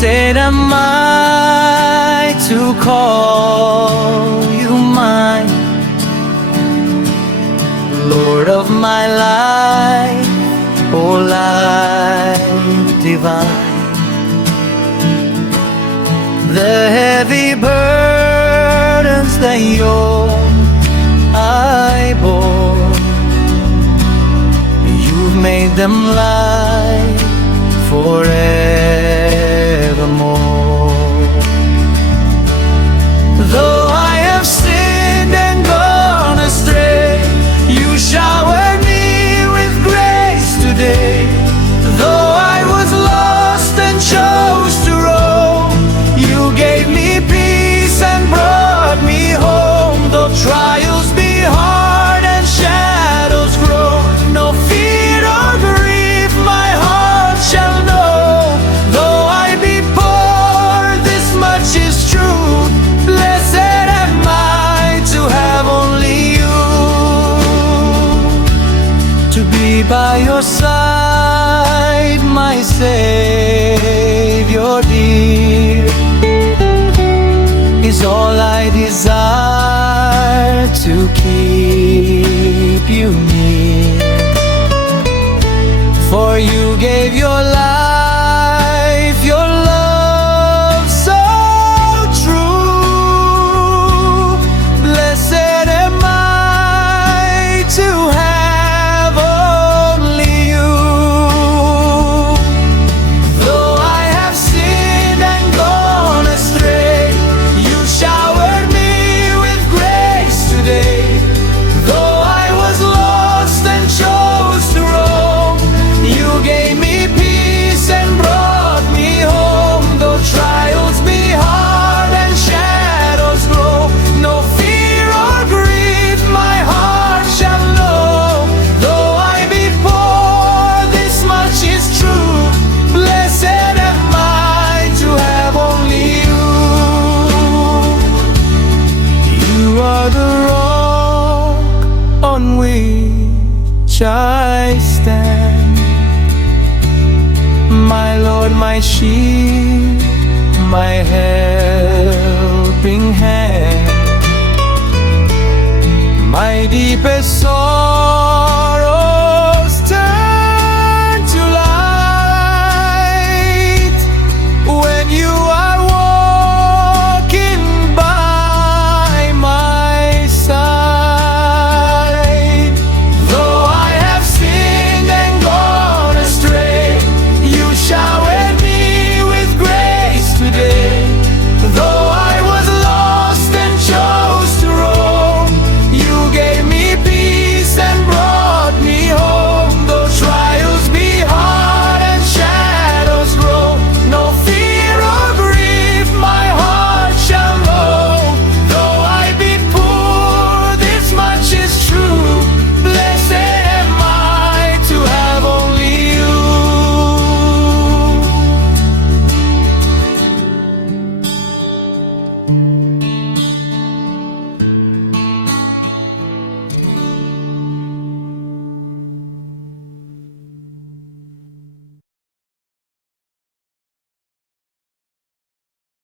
Blessed am I to call you mine, Lord of my life, oh life divine. The heavy burdens that I bore, you've made them light forevermore. Though I have sinned and gone astray, you showered me with grace today. Though I was lost and chose to roam, you gave me peace and brought me home. Though trials be hard and shadows grow, no fear or grief my heart shall know. Though I be poor, this much is true, blessed am I to have only you. To be by your side, my Savior dear, is all I desire, to keep you near. For you gave your life, your love so true. Blessed am I to have only you. Though I have sinned and gone astray, you showered me with grace today. Though I was lost and chose to roam, you gave me peace and brought me home. Though trials be hard and shadows grow, no fear or grief my heart shall know. Though I be poor, this much is true, blessed am I to have only you. You are the rock on which I stand, my Lord, my shield, my helping hand, my deepest sorrow